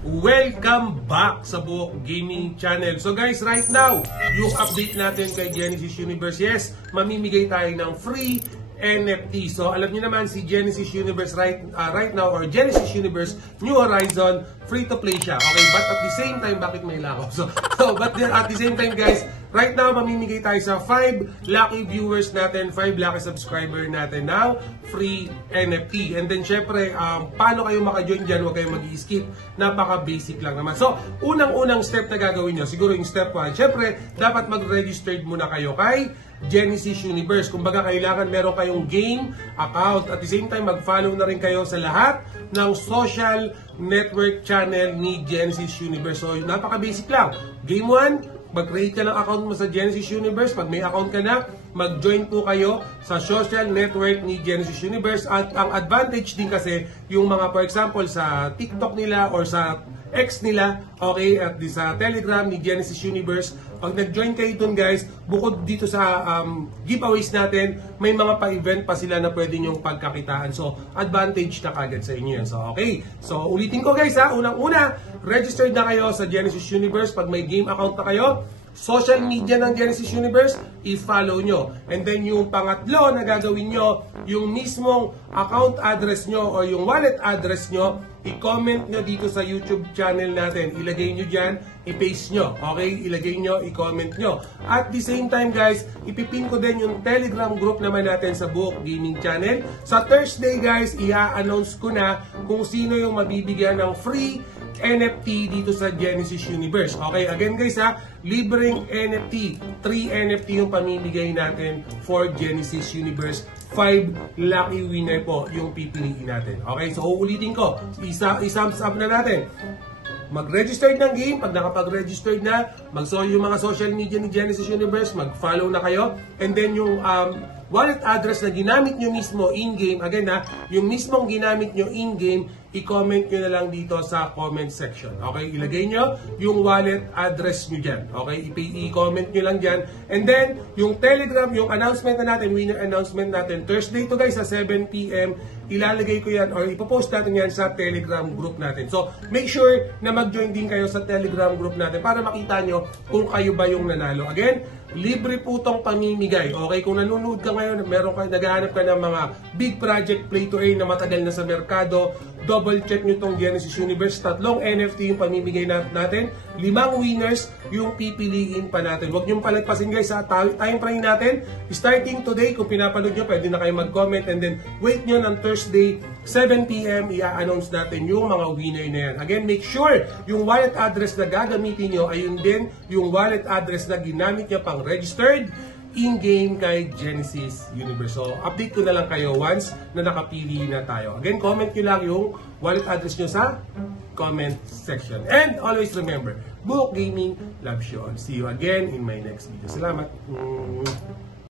welcome back sa Buhok Gaming Channel. So guys, right now, yung update natin kay Genesis Universe, yes, mamimigay tayo ng free NFT. So alam niyo naman si Genesis Universe right now, or Genesis Universe New Horizon, free to play siya. Okay, but at the same time, bakit may lakaw? But at the same time guys, right now mamimigay tayo sa 5 lucky viewers natin, 5 lucky subscriber natin now, free NFT. And then syempre, paano kayo maka-join dyan? Huwag kayo mag-i-skip. Napaka-basic lang naman. So, unang-unang step na gagawin nyo, siguro yung step 1, syempre, dapat mag-registered muna kayo kay Genesis Universe. Kumbaga, kailangan meron kayong game account. At the same time, mag-follow na rin kayo sa lahat ng social network channel ni Genesis Universe. So, napaka-basic lang. Game 1, mag-create ka ng account mo sa Genesis Universe. Pag may account ka na, mag-join po kayo sa social network ni Genesis Universe. At ang advantage din kasi, yung mga, for example, sa TikTok nila or sa X nila, okay, at di sa Telegram ni Genesis Universe, pag nag-join kayo dun guys, bukod dito sa giveaways natin, may mga pa-event pa sila na pwede nyong pagkakitaan. So, advantage na kagad sa inyo yan. So, okay. So, ulitin ko guys ha, unang-una, registered na kayo sa Genesis Universe. Pag may game account na kayo, social media ng Genesis Universe, i-follow nyo. And then yung pangatlo na gagawin nyo, yung mismong account address nyo o yung wallet address nyo, i-comment nyo dito sa YouTube channel natin. Ilagay nyo dyan, i-paste nyo. Okay? Ilagay nyo, i-comment nyo. At the same time guys, ipipin ko din yung Telegram group naman natin sa Buhok Gaming Channel. Sa Thursday guys, i-announce ko na kung sino yung mabibigyan ng free NFT dito sa Genesis Universe. Okay, again guys ha, libreng NFT. 3 NFT yung pamimigay natin for Genesis Universe. 5 lucky winner po yung pipiliin natin. Okay, so uulitin ko. I-sums up na natin. Mag-registered ng game. Pag nakapag-registered na, yung mga social media ni Genesis Universe, mag-follow na kayo. And then yung wallet address na ginamit nyo mismo in-game, again ha, yung mismong ginamit nyo in-game, i-comment nyo na lang dito sa comment section. Okay, ilagay nyo yung wallet address nyo dyan. Okay, i-comment nyo lang dyan. And then, yung Telegram, yung announcement na natin, winner announcement natin, Thursday to guys, sa 7 PM, ilalagay ko yan, or ipopost natin yan sa Telegram group natin. So, make sure na mag-join din kayo sa Telegram group natin para makita nyo kung kayo ba yung nanalo. Again, libre po tong pamimigay. Okay, kung nanonood ka ngayon, meron ka, naghahanap ka ng mga big project play to earn na matagal na sa merkado, double check nyo tong Genesis Universe. 3 NFT yung pamimigay natin. 5 winners yung pipiliin pa natin. Huwag nyo palagpasin guys sa time frame natin. Starting today, kung pinapanood nyo, pwede na kayo mag-comment, and then wait nyo ng Thursday, 7 PM, i-announce natin yung mga winner na yan. Again, make sure yung wallet address na gagamitin nyo ay yun din yung wallet address na ginamit nyo pang registered in-game kay Genesis Universe. So, update ko na lang kayo once na nakapili na tayo. Again, comment nyo lang yung wallet address nyo sa comment section. And always remember, Buhok Gaming loves you all. See you again in my next video. Salamat!